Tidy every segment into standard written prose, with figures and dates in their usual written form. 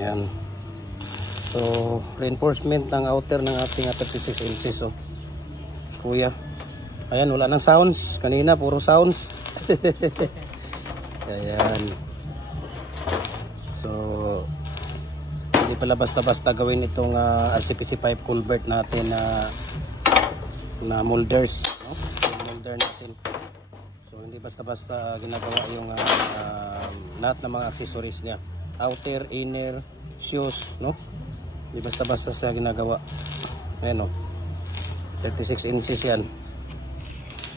Ayan. So, reinforcement ng outer ng ating 36 inches. Oh. Kuya. Ayan, wala nang sounds. Kanina, puro sounds. Ayan. So, hindi pala basta-basta gawin itong RCPC pipe culvert natin na molders. No? Molder natin. So, hindi basta-basta ginagawa yung lahat ng mga accessories niya. Outer, inner, shoes, no? Hindi basta-basta siya ginagawa. Ayan, no? 36 inches yan.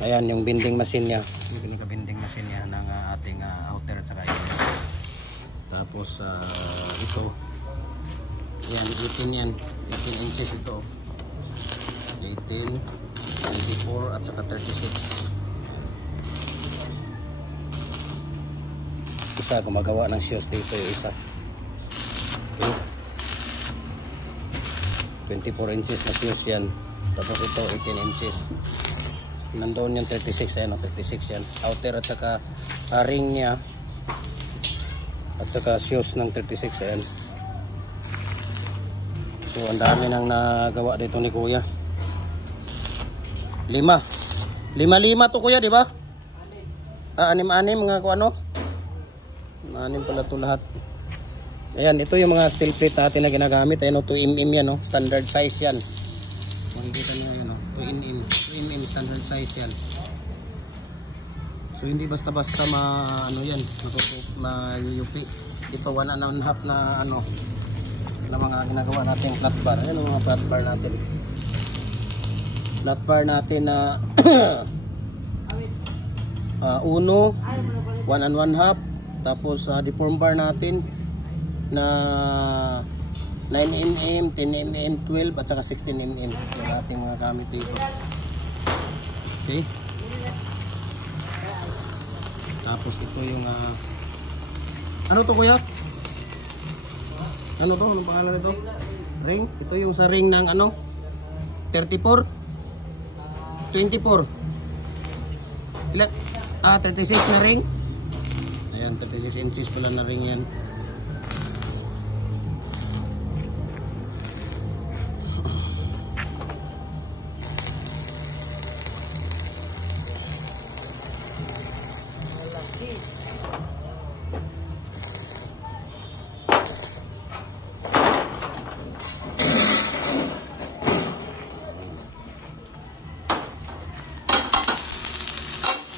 Ayan, yung bending machine niya. Yung pinaka-bending machine niya ng ating outer at saka inner. Tapos, ito. Ayan, 18 yan. 18 inches ito. 18, 24 at saka 36. Isa gumagawa ng shoes dito yung isa. Okay. 24 inches na shoes yan. Tapos ito 18 inches. Nandoon yung 36. Ayan o, 36 yan. Outer at saka ring nya. At saka shoes ng 36. Ayan. So ang dami nang nagawa dito ni Kuya. 5 to Kuya, di ba? 6 mga ano? 6 pala to lahat. Ayan, ito yung mga steel plate natin na ginagamit. Ayan o, 2mm yan o. Standard size yan. Makikita nyo yan o. 2mm standard size yan. So hindi basta-basta ano yan, mayuyupi. Ito 1.5 na ano na mga ginagawa natin flat bar. Ayan ang mga flat bar natin. Flat bar natin na 1 1.5. Tapos deform bar natin na 9mm, 10mm, 12 at saka 16mm. Yung ating mga gamit dito. Okay. Tapos ito yung ano to Kuya? Ano to? Anong pangalan nito? Ring? Ito yung sa ring ng ano? 34? 24? Ilan? 36 na ring? Ayan, 36 inches pala na ring yan.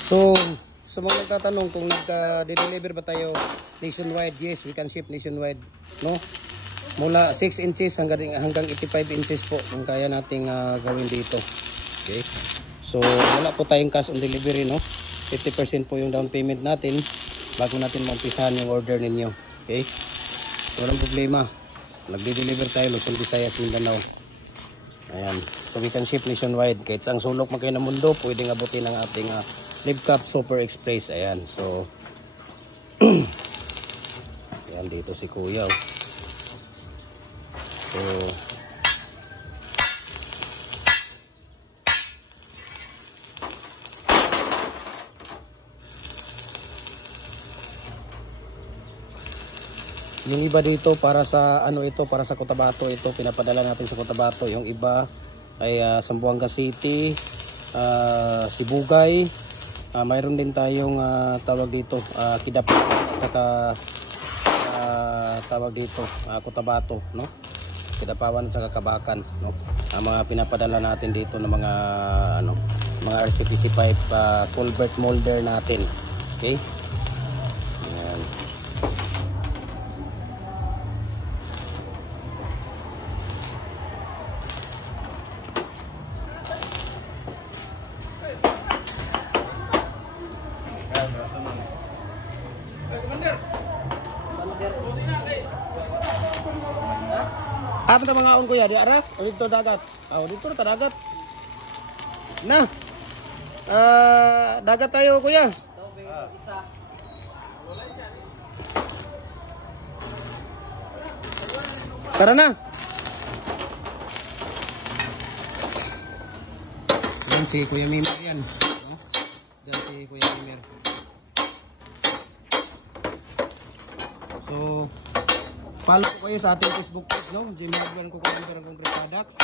So, sa mga nagtatanong kung nagka-deliver ba tayo nationwide, yes, we can ship nationwide, no? Mula 6 inches hanggang 85 inches po kung kaya nating gawin dito. Okay? So, wala po tayong cash on delivery, no? 50% po yung down payment natin bago natin maumpisahan yung order ninyo. Okay? So, walang problema. Nagde-deliver tayo, Luzon, Visayas, Mindanao. Ayan. So, we can ship nationwide. Kahit saang sulok man kayo ng mundo, pwedeng abutin ang ating Live Cup Super Express. Ayan. So, ayan dito si Kuya. So, yung iba dito para sa ano ito, para sa Cotabato ito, pinapadala natin sa Cotabato. Yung iba ay Zamboanga City, Sibugay. Mayroon din tayong tawag dito Kidap at saka tawag dito Cotabato, no? Kidapawan at saka Kabakan, no? Ang mga pinapadala natin dito ng mga ano, mga RCPC pipe culvert molder natin. Okay? Ayan. Apa ta mga on Kuya di ara? O dito dagat. O dito ta dagat. Na. Dagat tayo Kuya. Tara na. Yan si Kuya Mimer yan. Yan si Kuya Mimer. So Follow ko kayo sa ating Facebook page, no? Jim Hardware Coco Lumber and Concrete Products.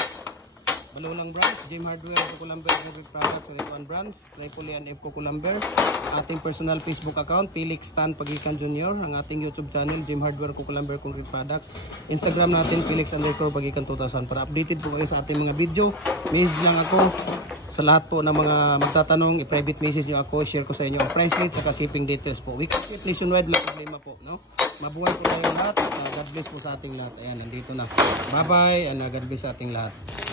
Balulang branch, Jim Hardware Coco Lumber and Concrete Products, Rituan branch, Tripoli and F Coco Lumber. Ating personal Facebook account, Felix Tan Pagikan Jr. Ang ating YouTube channel, Jim Hardware Coco Lumber and Concrete Products. Instagram natin, Felix_Pagikan 2000. Para updated po kayo sa ating mga video, message lang ako. Sa lahat po ng mga magtatanong, i-private message nyo ako, share ko sa inyo ang price list saka shipping details po. We can ship nationwide, lang problema po, no? Mabuhay po tayong lahat. God bless po sa ating lahat. Ayan, nandito na. Bye-bye and God bless sa ating lahat.